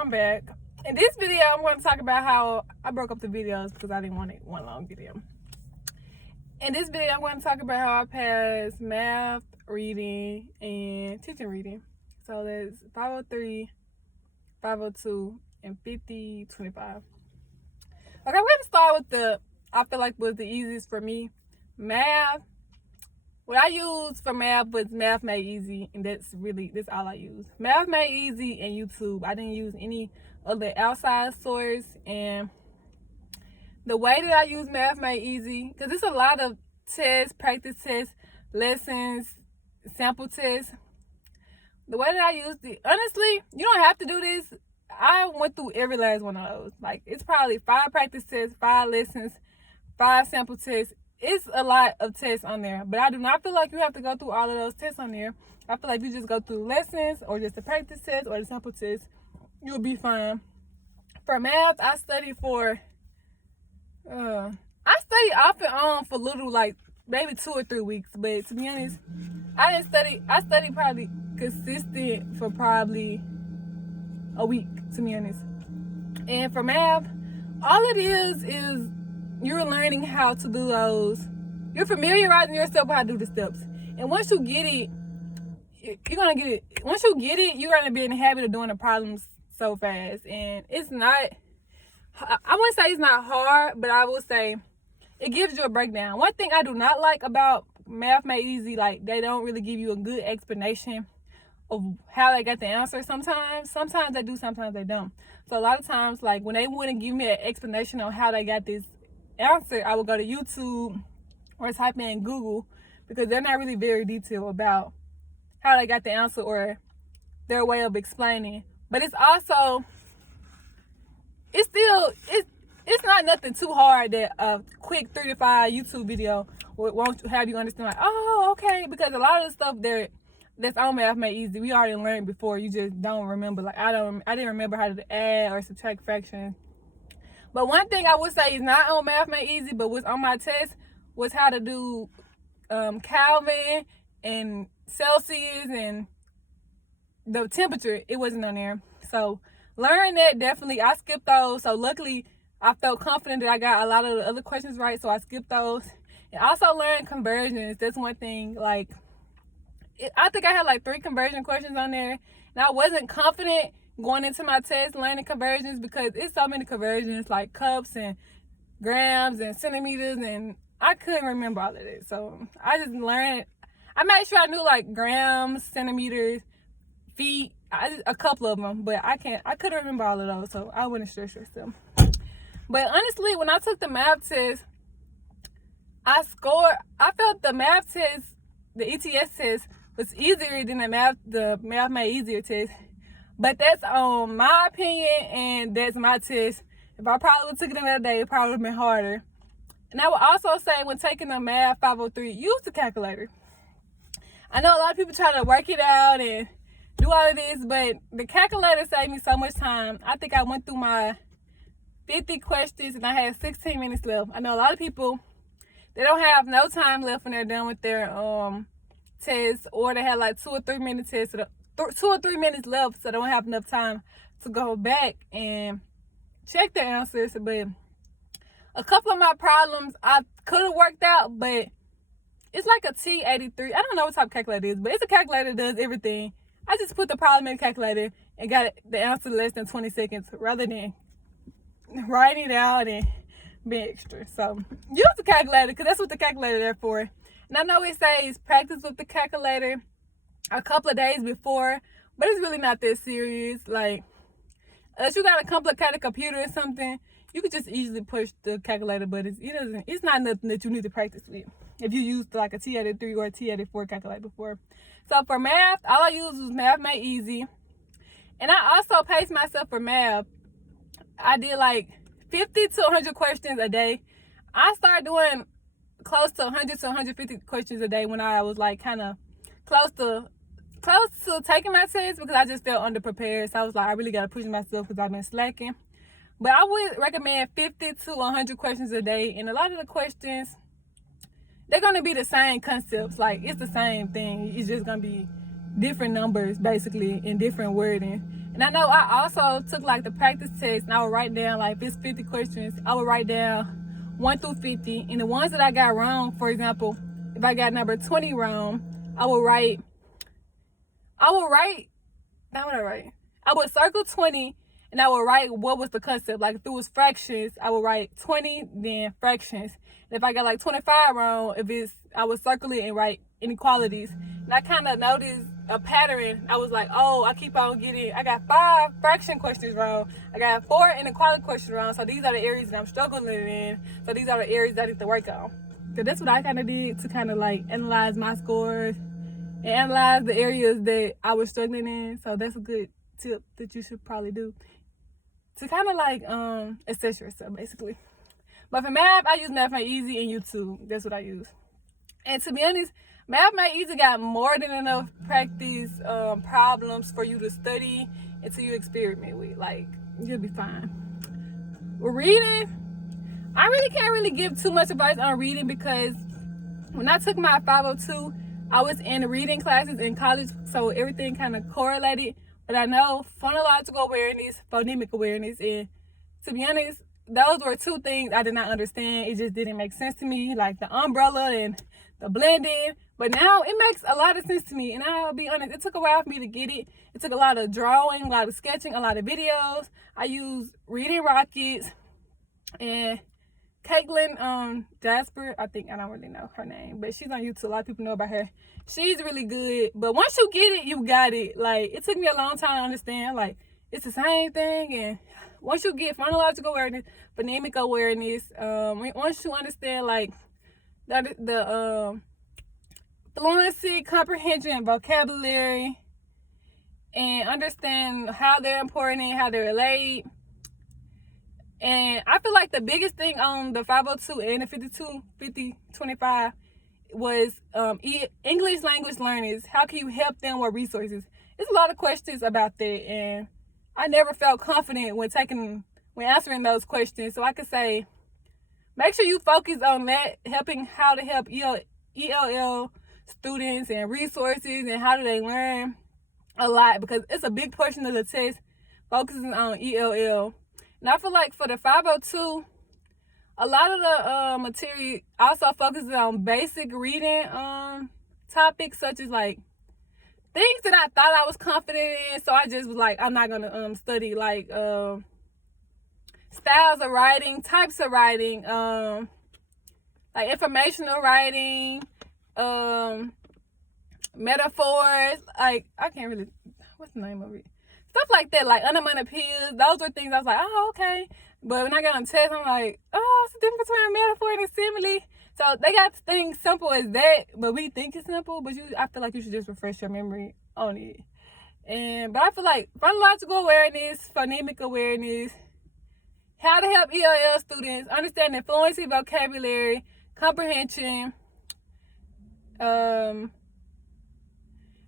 I'm back. In this video, I'm going to talk about how I broke up the videos because I didn't want it one long video. In this video, I'm going to talk about how I passed math, reading, and teaching reading. So there's 503, 502, and 5025. Okay, I'm going to start with I feel like was the easiest for me. Math. What I used for math was Math Made Easy, and that's all I use. Math Made Easy and YouTube. I didn't use any other outside source, and the way that I use Math Made Easy, because it's a lot of tests, practice tests, lessons, sample tests. The way that I used it, honestly, you don't have to do this. I went through every last one of those. Like, it's probably 5 practice tests, 5 lessons, 5 sample tests. It's a lot of tests on there, but I do not feel like you have to go through all of those tests on there. I feel like you just go through lessons or just the practice test or the sample test, you'll be fine. For math, I study off and on for little, like maybe 2 or 3 weeks, but to be honest, I studied probably consistent for probably a week, to be honest. And for math, all it is you're learning how to do those. You're familiarizing yourself with how to do the steps. And once you get it, you're going to get it. Once you get it, you're going to be in the habit of doing the problems so fast. And it's not, I wouldn't say it's not hard, but I will say it gives you a breakdown. One thing I do not like about Math Made Easy, like they don't really give you a good explanation of how they got the answer sometimes. Sometimes they do, sometimes they don't. So a lot of times, like when they wouldn't give me an explanation on how they got this answer, I would go to YouTube or type in Google, because they're not really very detailed about how they got the answer or their way of explaining. But it's also, it's not nothing too hard that a quick 3 to 5 YouTube video won't have you understand, like, oh, okay, because a lot of the stuff that's on Math Made Easy, we already learned before. You just don't remember. Like I didn't remember how to add or subtract fractions. But one thing I would say is not on Math Made Easy, but was on my test, was how to do Kelvin and Celsius and the temperature. It wasn't on there. So learn that, definitely. I skipped those. So luckily, I felt confident that I got a lot of the other questions right, so I skipped those. And also learn conversions. That's one thing. Like, I think I had like 3 conversion questions on there, and I wasn't confident going into my test learning conversions because it's so many conversions, like cups and grams and centimeters, and I couldn't remember all of it. So I just learned. I made sure I knew like grams, centimeters, feet, a couple of them, but I couldn't remember all of those, so I wouldn't stress them. But honestly, when I took the math test, I felt the math test, the ETS test, was easier than the Math Made Easier test. But that's on my opinion, and that's my test. If I probably would have took it another day, it probably would have been harder. And I would also say, when taking the Math 503, use the calculator. I know a lot of people try to work it out and do all of this, but the calculator saved me so much time. I think I went through my 50 questions, and I had 16 minutes left. I know a lot of people, they don't have no time left when they're done with their test, or they have like 2 or 3 minute tests, 2 or 3 minutes left, so they don't have enough time to go back and check the answers. But a couple of my problems I could have worked out, but it's like a T83. I don't know what type of calculator it is, but it's a calculator that does everything. I just put the problem in the calculator and got the answer in less than 20 seconds rather than writing it out and being extra. So use the calculator, because that's what the calculator is there for. And I know it says practice with the calculator a couple of days before, but it's really not that serious. Like, unless you got a complicated computer or something, you could just easily push the calculator, but it's not nothing that you need to practice with if you used like a T83 or a T84 calculator before. So for math, all I used was Math Made Easy. And I also paced myself for math. I did like 50 to 100 questions a day. I started doing close to 100 to 150 questions a day when I was like kind of close to taking my test, because I just felt underprepared. So I was like, I really got to push myself because I've been slacking. But I would recommend 50 to 100 questions a day. And a lot of the questions, they're going to be the same concepts. Like, it's the same thing. It's just going to be different numbers, basically, and different wording. And I know I also took like the practice test, and I would write down, like, if it's 50 questions, I would write down 1 through 50. And the ones that I got wrong, for example, if I got number 20 wrong, I would circle 20, and I would write what was the concept. Like, if it was fractions, I would write 20, then fractions. And if I got like 25 wrong, I would circle it and write inequalities. And I kind of noticed a pattern. I was like, oh, I got 5 fraction questions wrong. I got 4 inequality questions wrong. So these are the areas that I'm struggling in. So these are the areas that I need to work on. So that's what I kind of did to kind of like analyze my scores and analyze the areas that I was struggling in. So that's a good tip that you should probably do to kind of like assess yourself, basically. But for math, I use Math Made Easy and YouTube. That's what I use. And to be honest, Math Made Easy got more than enough practice problems for you to study until you experiment with. Like, you'll be fine. With reading, I really can't really give too much advice on reading, because when I took my 502, I was in reading classes in college, so everything kind of correlated. But I know phonological awareness, phonemic awareness, and to be honest, those were 2 things I did not understand. It just didn't make sense to me, like the umbrella and the blending. But now it makes a lot of sense to me, and I'll be honest, it took a while for me to get it. It took a lot of drawing, a lot of sketching, a lot of videos. I use Reading Rockets and Caitlin Jasper. I don't really know her name, but she's on YouTube. A lot of people know about her. She's really good. But once you get it, you got it. Like, it took me a long time to understand. Like, it's the same thing. And once you get phonological awareness, phonemic awareness, once you understand like the fluency, comprehension, vocabulary, and understand how they're important and how they relate. And I feel like the biggest thing on the 502 and the 5025 was English language learners. How can you help them with resources? There's a lot of questions about that, and I never felt confident when answering those questions. So I could say, make sure you focus on that, how to help ELL students and resources and how do they learn a lot, because it's a big portion of the test focusing on ELL. And I feel like for the 502, a lot of the material also focuses on basic reading topics, such as like things that I thought I was confident in. So I just was like, I'm not going to study like styles of writing, types of writing, like informational writing, metaphors. Like, I can't really, what's the name of it? Stuff like that, like onomatopoeias. Those were things I was like, oh, okay. But when I got on test, I'm like, oh, it's the difference between a metaphor and a simile. So they got things simple as that, but we think it's simple. But I feel like you should just refresh your memory on it. But I feel like phonological awareness, phonemic awareness, how to help ELL students, understanding fluency, vocabulary, comprehension,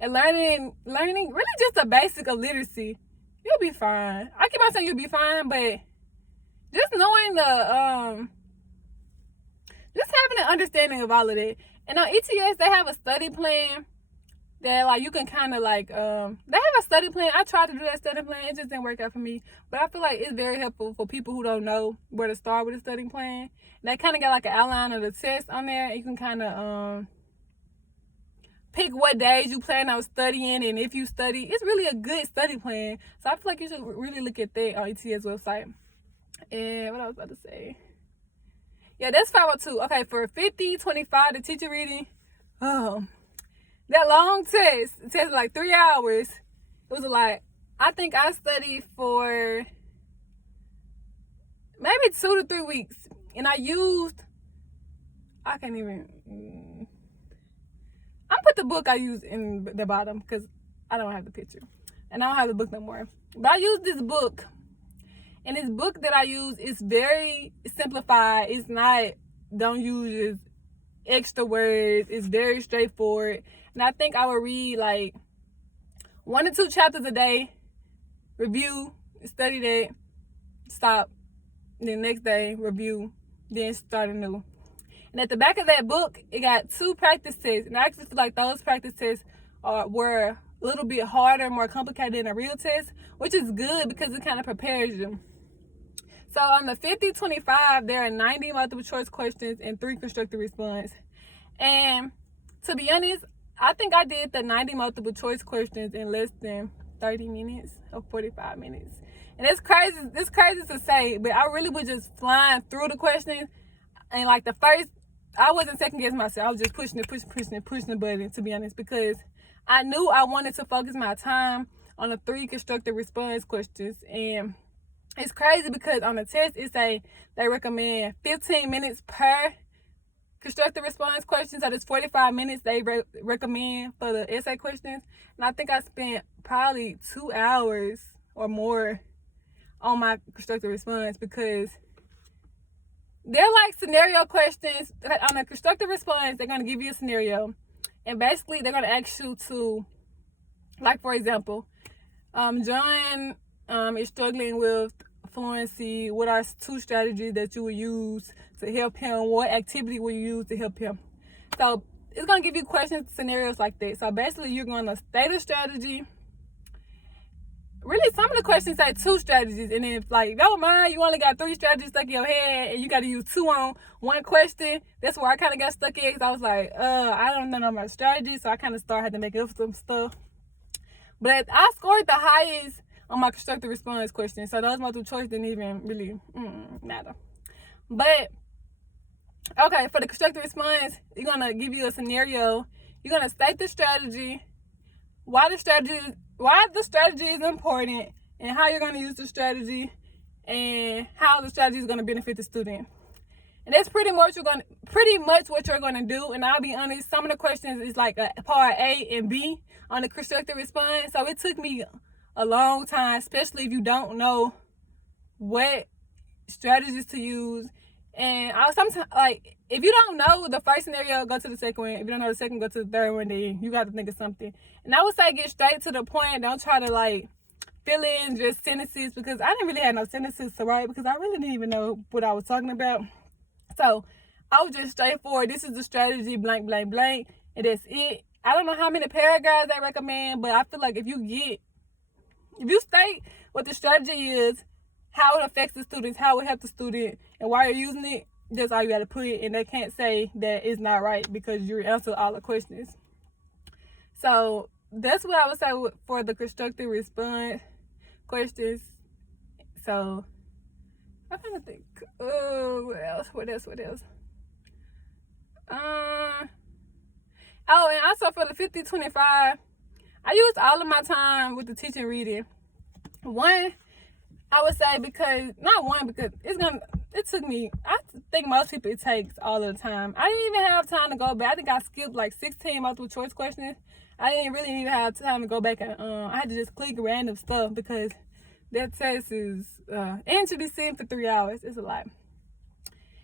and learning really just the basic of literacy. You'll be fine. I keep on saying you'll be fine, but just knowing just having an understanding of all of it. And on ETS, they have a study plan that like you can kind of like, they have a study plan. I tried to do that study plan. It just didn't work out for me. But I feel like it's very helpful for people who don't know where to start with a study plan. They kind of got like an outline of the test on there. And you can kind of, pick what days you plan on studying, and if you study, it's really a good study plan. So I feel like you should really look at that on ETS website. And what I was about to say, yeah, that's 502. Okay, for 5025, the teacher reading, that long test, it takes like 3 hours. It was a lot. I think I studied for maybe 2 to 3 weeks, and I'm put the book I used in the bottom because I don't have the picture. And I don't have the book no more. But I used this book. And this book that I use is very simplified. It's not, don't use extra words. It's very straightforward. And I think I would read like 1 to 2 chapters a day. Review, study that, stop. Then next day, review, then start anew. And at the back of that book, it got 2 practice tests. And I actually feel like those practice tests were a little bit harder, more complicated than a real test, which is good because it kind of prepares you. So on the 50-25, there are 90 multiple choice questions and 3 constructive response. And to be honest, I think I did the 90 multiple choice questions in less than 30 minutes or 45 minutes. And it's crazy to say, but I really was just flying through the questions. And like the first, I wasn't second guessing myself. I was just pushing the button, to be honest, because I knew I wanted to focus my time on the 3 constructive response questions. And it's crazy because on the test, they recommend 15 minutes per constructive response questions. So there's 45 minutes they recommend for the essay questions. And I think I spent probably 2 hours or more on my constructive response because they're like scenario questions. On a constructive response, they're going to give you a scenario. And basically, they're going to ask you to, like, for example, John is struggling with fluency. What are 2 strategies that you would use to help him? What activity will you use to help him? So it's going to give you questions, scenarios like that. So basically, you're going to state a strategy. Really, some of the questions say 2 strategies, and if like don't mind, you only got 3 strategies stuck in your head, and you got to use 2 on 1 question. That's where I kind of got stuck in because I was like, I don't know my strategy, so I kind of started to make up some stuff. But I scored the highest on my constructive response questions, so those multiple choice didn't even really matter. But okay, for the constructive response, you're gonna give you a scenario. You're gonna state the strategy, why the strategy is important, and how you're gonna use the strategy, and how the strategy is gonna benefit the student. And that's pretty much what you're gonna do. And I'll be honest, some of the questions is like a part A and B on the constructive response. So it took me a long time, especially if you don't know what strategies to use. And I sometimes, like, if you don't know the first scenario, go to the second one. If you don't know the second, go to the third one. Then you got to think of something. And I would say get straight to the point. Don't try to like fill in just sentences, because I didn't really have no sentences to write because I really didn't even know what I was talking about. So I was just straightforward. This is the strategy, blank, blank, blank, and that's it. I don't know how many paragraphs they recommend, but I feel like if you state what the strategy is, how it affects the students, how it helps the student, and why you're using it, that's all you got to put it. And they can't say that it's not right because you answered all the questions. So that's what I would say for the constructive response questions. So I'm trying to think. What else? Oh, and also for the 50-25, I used all of my time with the teaching reading. One, I would say because it took me, I think most people it takes all of the time. I didn't even have time to go back. I think I skipped like 16 multiple choice questions. I didn't really even have time to go back and I had to just click random stuff because that test is, and to be seen for 3 hours, it's a lot.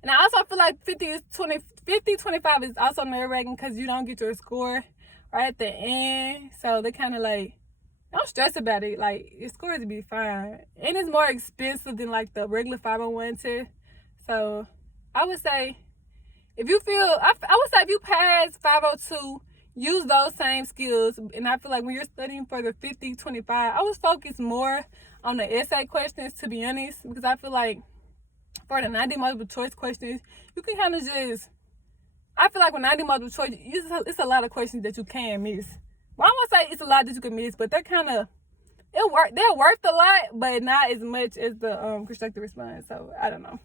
And I also feel like 50-25 is also nerve-wracking because you don't get your score right at the end. So they kind of like, don't stress about it. Like, your scores will be fine. And it's more expensive than like the regular 501 test. So I would say if you pass 502, use those same skills. And I feel like when you're studying for the 50-25, I was focused more on the essay questions, to be honest, because I feel like for the 90 multiple choice questions, you can kind of just, I feel like with 90 multiple choice, it's a lot of questions that you can miss. Well, I won't say it's a lot that you can miss, but they're worth a lot, but not as much as the constructive response. So I don't know.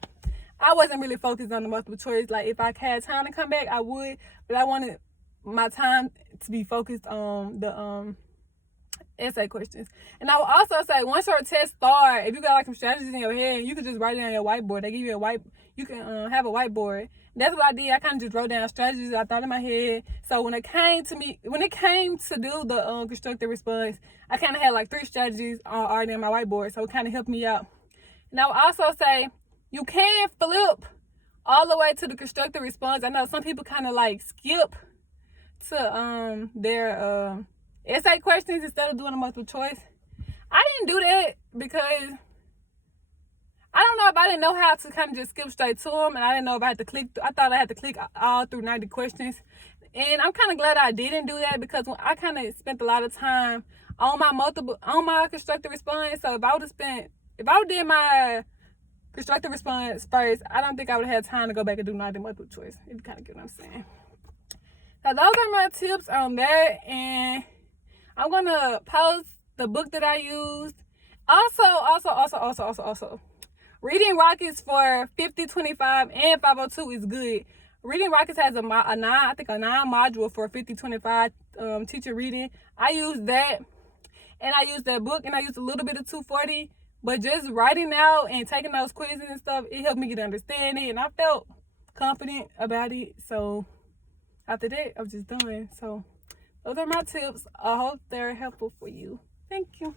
I wasn't really focused on the multiple choice. Like, if I had time to come back, I would, but I wanted my time to be focused on the essay questions. And I would also say, once your test starts, if you got like some strategies in your head, you can just write it on your whiteboard. They give you you can have a whiteboard. That's what I did. I kind of just wrote down strategies I thought in my head. So when it came to do the constructive response, I kind of had like 3 strategies already on my whiteboard. So it kind of helped me out. And I would also say, you can flip all the way to the constructive response. I know some people kind of like skip to their essay questions instead of doing a multiple choice. I didn't do that because I don't know if I didn't know how to kind of just skip straight to them, and I didn't know if I had to click. I thought I had to click all through 90 questions. And I'm kind of glad I didn't do that, because when I kind of spent a lot of time on my constructive response. So if I would did my constructive response first, I don't think I would have had time to go back and do multiple choice. If you kind of get what I'm saying. So those are my tips on that, and I'm gonna post the book that I used. Also, Reading Rockets for 50, 25, and 502 is good. Reading Rockets has a 9 module for 50, 25 teacher reading. I used that, and I used that book, and I used a little bit of 240. But just writing out and taking those quizzes and stuff, it helped me get understanding, and I felt confident about it. So after that, I was just done. So those are my tips. I hope they're helpful for you. Thank you.